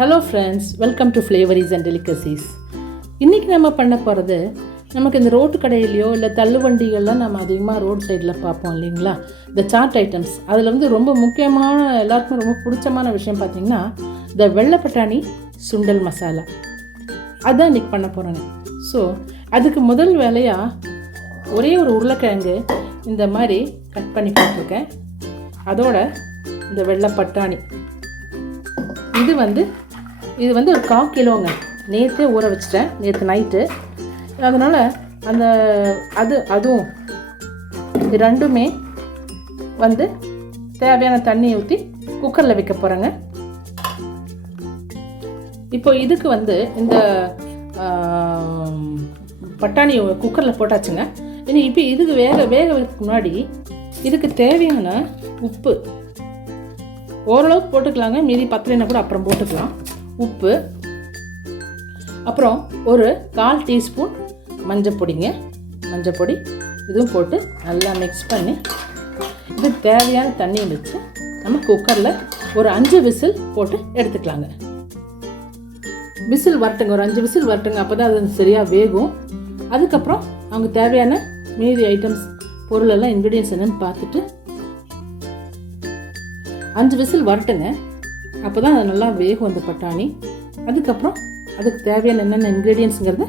Hello friends, welcome to flavours and delicacies. இன்றைக்கி நம்ம பண்ண போகிறது, நமக்கு இந்த ரோட்டு கடையிலையோ இல்லை தள்ளுவண்டிகள்லாம் நம்ம அதிகமாக ரோட் சைடில் பார்ப்போம் இல்லைங்களா, இந்த சாட் ஐட்டம்ஸ். அதில் வந்து ரொம்ப முக்கியமான, எல்லாருக்கும் ரொம்ப பிடிச்சமான விஷயம் பார்த்திங்கன்னா இந்த வெள்ளை பட்டாணி சுண்டல் மசாலா. அதுதான் இன்றைக்கி பண்ண போகிறேங்க. ஸோ அதுக்கு முதல் வேலையாக ஒரே ஒரு உருளைக்கிழங்கு இந்த மாதிரி கட் பண்ணி போட்டிருக்கேன். அதோட இந்த வெள்ளை பட்டாணி இது வந்து ஒரு 1/4 கிலோங்க. நேற்றே ஊற வச்சிட்டேன், நேற்று நைட்டு. அதனால் அதுவும் இது ரெண்டுமே வந்து தேவையான தண்ணியை ஊற்றி குக்கரில் வைக்க போகிறேங்க. இப்போ இதுக்கு வந்து இந்த பட்டாணி குக்கரில் போட்டாச்சுங்க. இப்போ இதுக்கு வேக வைக்கிறதுக்கு முன்னாடி இதுக்கு தேவையான உப்பு ஓரளவுக்கு போட்டுக்கலாங்க, மீதி பத்தலைன்னா கூட அப்புறம் போட்டுக்கலாம். உப்பு, அப்புறம் ஒரு 1/4 டீஸ்பூன் மஞ்சப்பொடி இதுவும் போட்டு நல்லா மிக்ஸ் பண்ணி இது தேவையான தண்ணியை வச்சு நம்ம குக்கரில் ஒரு 5 விசில் போட்டு எடுத்துக்கலாங்க. விசில் வரட்டுங்க, ஒரு 5 விசில் வரட்டுங்க. அப்போ தான் அது சரியாக வேகும். அதுக்கப்புறம் அவங்க தேவையான மீதி ஐட்டம்ஸ் பொருளெல்லாம் இன்க்ரீடியன்ஸ் என்னென்னு பார்த்துட்டு 5 விசில் வரட்டுங்க. அப்போ தான் அது நல்லா வேகும் அந்த பட்டாணி. அதுக்கப்புறம் அதுக்கு தேவையான என்னென்ன இன்க்ரீடியன்ஸுங்கிறத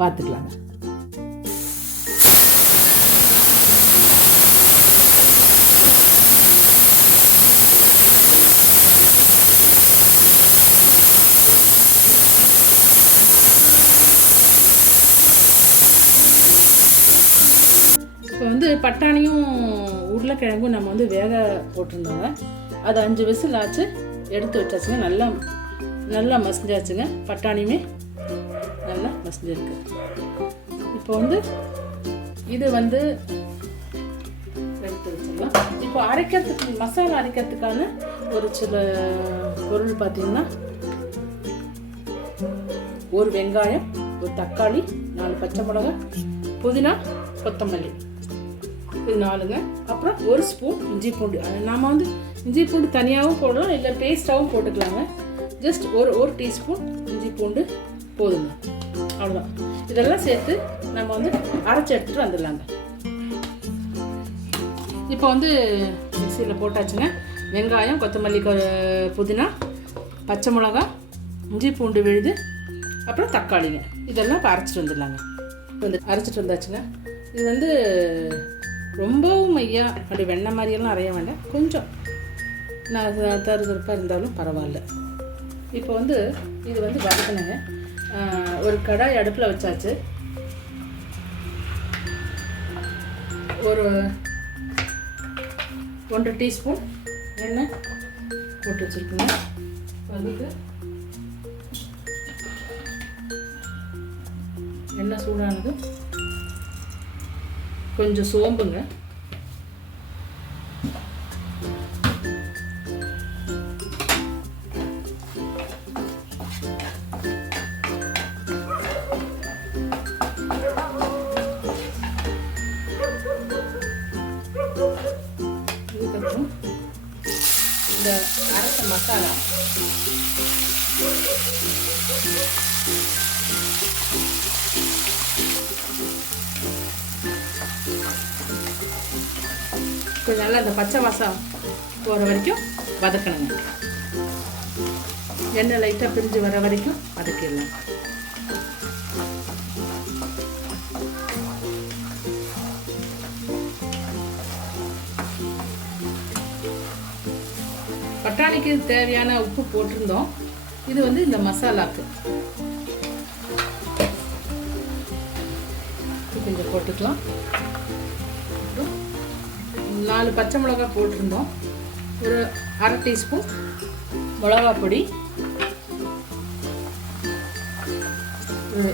பார்த்துக்கலாங்க. இப்போ வந்து பட்டாணியும் உருளைக்கிழங்கும் நம்ம வந்து வேக போட்டிருந்தோங்க. அது 5 விசில் ஆச்சு, எடுத்து வச்சாச்சுங்க. நல்லா மசிஞ்சாச்சுங்க. பட்டாணியுமே நல்லா மசிஞ்சிருக்கு. இப்போ வந்து இது வந்து எடுத்து வச்சிடலாம். இப்போ அரைக்கிறதுக்கு, மசாலா அரைக்கிறதுக்கான ஒரு சில பொருள் பார்த்திங்கன்னா, ஒரு வெங்காயம், ஒரு தக்காளி, 4 பச்சை மிளகாய், புதினா, கொத்தமல்லி, இது 4ங்க. அப்புறம் 1 ஸ்பூன் இஞ்சி பூண்டு. நாம் வந்து இஞ்சி பூண்டு தனியாகவும் போடலாம், இல்லை பேஸ்ட்டாகவும் போட்டுக்கலாங்க. ஜஸ்ட் ஒரு டீஸ்பூன் இஞ்சி பூண்டு போதுங்க, அவ்வளோதான். இதெல்லாம் சேர்த்து நம்ம வந்து அரைச்சி எடுத்துகிட்டு வந்துடலாங்க. இப்போ வந்து மிக்சியில் போட்டாச்சுங்க. வெங்காயம், கொத்தமல்லி, புதினா, பச்சை மிளகா, இஞ்சி பூண்டு விழுது, அப்புறம் தக்காளிங்க, இதெல்லாம் இப்போ அரைச்சிட்டு வந்துடலாங்க. வந்து அரைச்சிட்டு வந்தாச்சுங்க. இது வந்து ரொம்பவும் மையா அப்படி வெண்ணெய் மாதிரியெல்லாம் அரைய வேண்டாம், கொஞ்சம் நான் தருதருப்பாக இருந்தாலும் பரவாயில்ல. இப்போ வந்து இது வந்து வதக்கணுங்க. ஒரு கடாய் அடுப்பில் வச்சாச்சு. ஒரு 1 டீஸ்பூன் எண்ணெய் போட்டு வச்சுருக்குங்க. அதுக்கு எண்ணெய் சூடானது கொஞ்சம் சோம்புங்க, இதுக்கப்புறம் இந்த அரைச்ச மசாலா கொஞ்சம் நல்லா அந்த பச்சை வாசம் போகிற வரைக்கும் வதக்கணுங்க. எண்ணெய் லைட்டாக பிரிஞ்சு வர வரைக்கும் வதக்கிடலாம். பட்டாணிக்கு தேவையான உப்பு போட்டிருந்தோம். இது வந்து இந்த மசாலாக்கு கொஞ்சம் போட்டுக்கலாம். 4 பச்சை மிளகாய் போட்டிருந்தோம். ஒரு 1/2 டீஸ்பூன் மிளகா பொடி, ஒரு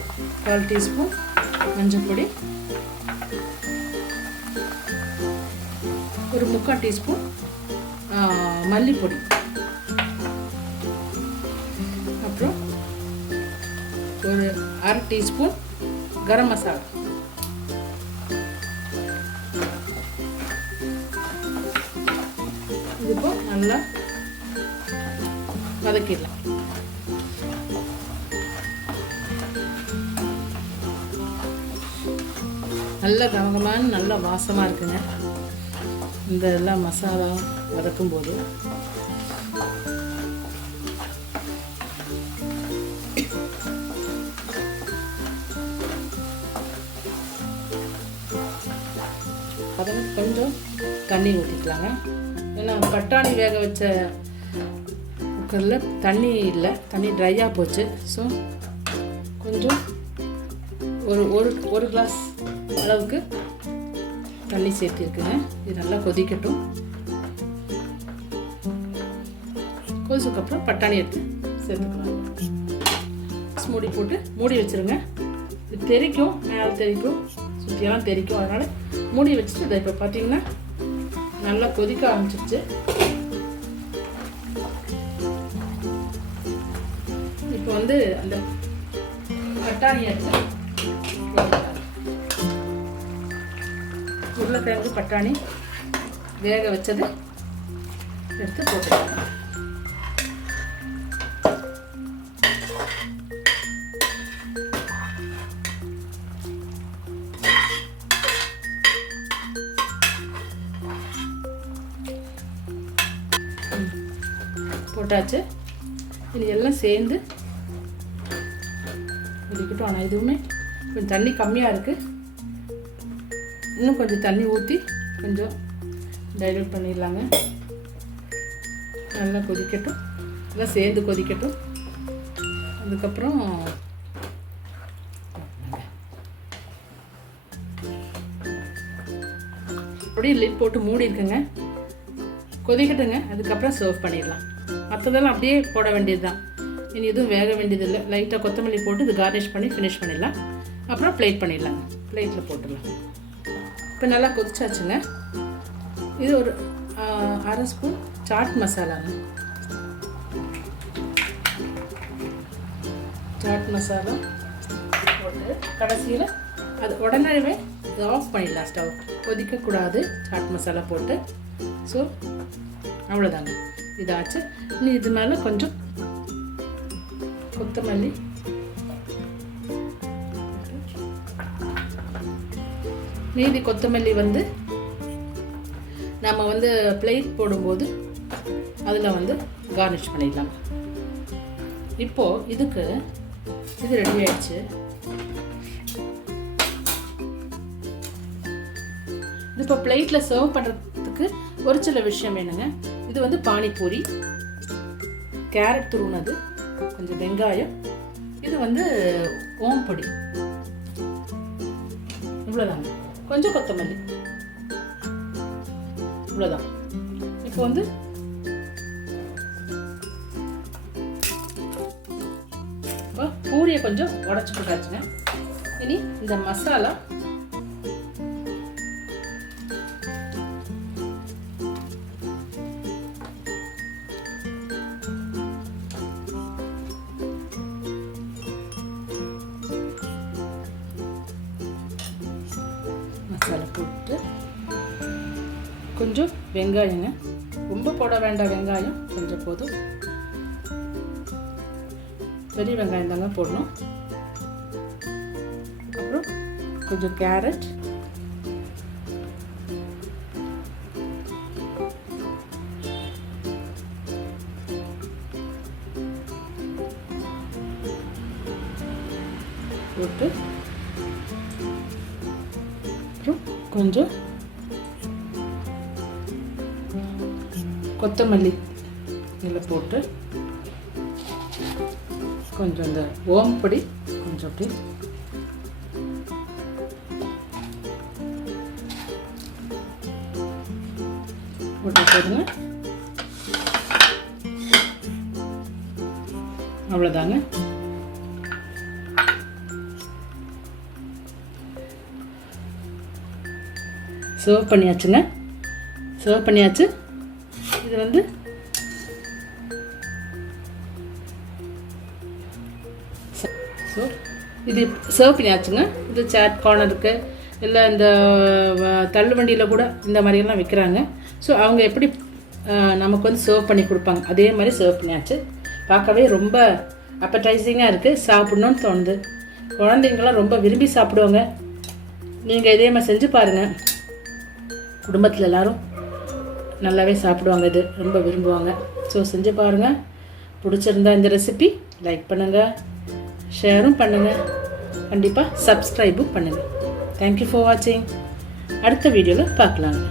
1/4 டீஸ்பூன் மஞ்சள் பொடி, ஒரு 3/4 டீஸ்பூன் மல்லிப்பொடி, அப்புறம் ஒரு 1/2 டீஸ்பூன் கரம் மசாலா. இது இப்போ நல்லா வதக்கிடலாம். நல்ல கமகமான நல்ல வாசமாக இருக்குங்க. இந்த எல்லாம் மசாலா வதக்கும்போது அதில் கொஞ்சம் தண்ணி ஊற்றிக்கலாங்க. ஏன்னா பட்டாணி வேக வச்ச குக்கரில் தண்ணி இல்லை, தண்ணி ட்ரையாக போச்சு. ஸோ கொஞ்சம் ஒரு கிளாஸ் அளவுக்கு தண்ணி சேர்த்திருக்குங்க. இது நல்லா கொதிக்கட்டும். கொதிச்சதுக்கப்புறம் பட்டாணி எடுத்து சேர்த்துக்கலாம். மூடி போட்டு மூடி வச்சுருங்க. இது தெரிக்கும், மேலே தெரிக்கும், சுற்றியெல்லாம் தெரிக்கும். அதனால் மூடி வச்சுட்டு இதை இப்போ பார்த்தீங்கன்னா நல்லா கொதிக்க ஆரம்பிச்சிருச்சு. இப்போ வந்து அந்த பட்டாணி எடுத்து உருளைக்கிழங்கு பட்டாணி வேக வச்சது எடுத்து போட்டுக்கலாம். போட்டாச்சு. இது எல்லாம் சேர்ந்து இருக்கட்டும். ஆனால் இதுவுமே கொஞ்சம் தண்ணி கம்மியாக இருக்குது. இன்னும் கொஞ்சம் தண்ணி ஊற்றி கொஞ்சம் டைல்யூட் பண்ணிடலாங்க. நல்லா கொதிக்கட்டும், எல்லாம் சேர்ந்து கொதிக்கட்டும். அதுக்கப்புறம் அப்படியே லிட் போட்டு மூடி இருக்குங்க, கொதிக்கட்டுங்க. அதுக்கப்புறம் சர்வ் பண்ணிடலாம். மற்றதெல்லாம் அப்படியே போட வேண்டியது தான். இனி எதுவும் வேக வேண்டியதில்லை. லைட்டாக கொத்தமல்லி போட்டு இது கார்னிஷ் பண்ணி ஃபினிஷ் பண்ணிடலாம். அப்புறம் பிளேட் பண்ணிடலாங்க. பிளேட்டில் போட்டுடலாம். இப்போ நல்லா கொதிச்சாச்சுங்க. இது ஒரு அரை ஸ்பூன் சாட் மசாலாங்க. சாட் மசாலா போட்டு கடைசியில் அது உடனே இது ஆஃப் பண்ணிடலாம். ஸ்டவ் கொதிக்கக்கூடாது சாட் மசாலா போட்டு. ஸோ அவ்வளோதாங்க, இதாச்சு. இனி இது மேலே கொஞ்சம் கொத்தமல்லி, மீதி கொத்தமல்லி வந்து நம்ம வந்து பிளேட் போடும்போது அதில் வந்து கார்னிஷ் பண்ணிடலாம். இப்போது இதுக்கு இது ரெடி ஆயிடுச்சு. இப்போ பிளேட்டில் சர்வ் பண்ணுறதுக்கு ஒரு சில விஷயம் வேணுங்க. இது வந்து பானிபூரி, கேரட் துருவுனது, கொஞ்சம் வெங்காயம், இது வந்து ஓம்பொடி, இவ்வளோதாங்க. கொஞ்சம் கொத்தமல்லி, இவ்வளோதான். இப்போ வந்து பூரியை கொஞ்சம் உடச்சி போட்டாச்சுங்க. இனி இந்த மசாலா போட்டு கொஞ்சம் வெங்காயங்க, ரொம்ப போட வேண்டாம், வெங்காயம் கொஞ்சம் போதும். பெரிய வெங்காயம் தாங்க போடணும். அப்புறம் கொஞ்சம் கேரட், போட்டு கொஞ்சம் கொத்தமல்லி இதில் போட்டு கொஞ்சம் இந்த ஓம்பொடி கொஞ்சம் அப்படி போட்டு போடுங்க. அவ்வளோதாங்க. சர்வ் பண்ணியாச்சுங்க. சர்வ் பண்ணியாச்சு. இது வந்து இது சர்வ் பண்ணியாச்சுங்க. இது சாட் கார்னருக்கு இல்லை இந்த தள்ளுவண்டியில் கூட இந்த மாதிரியெல்லாம் விற்கிறாங்க. ஸோ அவங்க எப்படி நமக்கு வந்து சர்வ் பண்ணி கொடுப்பாங்க அதே மாதிரி சர்வ் பண்ணியாச்சு. பார்க்கவே ரொம்ப அப்படைசிங்காக இருக்குது, சாப்பிட்ணுன்னு தோணுது. குழந்தைங்களாம் ரொம்ப விரும்பி சாப்பிடுவாங்க. நீங்கள் இதே மாதிரி செஞ்சு பாருங்கள். குடும்பத்தில் எல்லோரும் நல்லாவே சாப்பிடுவாங்க, இது ரொம்ப விரும்புவாங்க. ஸோ செஞ்சு பாருங்கள். பிடிச்சிருந்தா இந்த ரெசிபி லைக் பண்ணுங்கள், ஷேரும் பண்ணுங்கள், கண்டிப்பாக சப்ஸ்கிரைபும் பண்ணுங்கள். தேங்க்யூ ஃபார் வாட்சிங். அடுத்த வீடியோவில் பார்க்கலாங்க.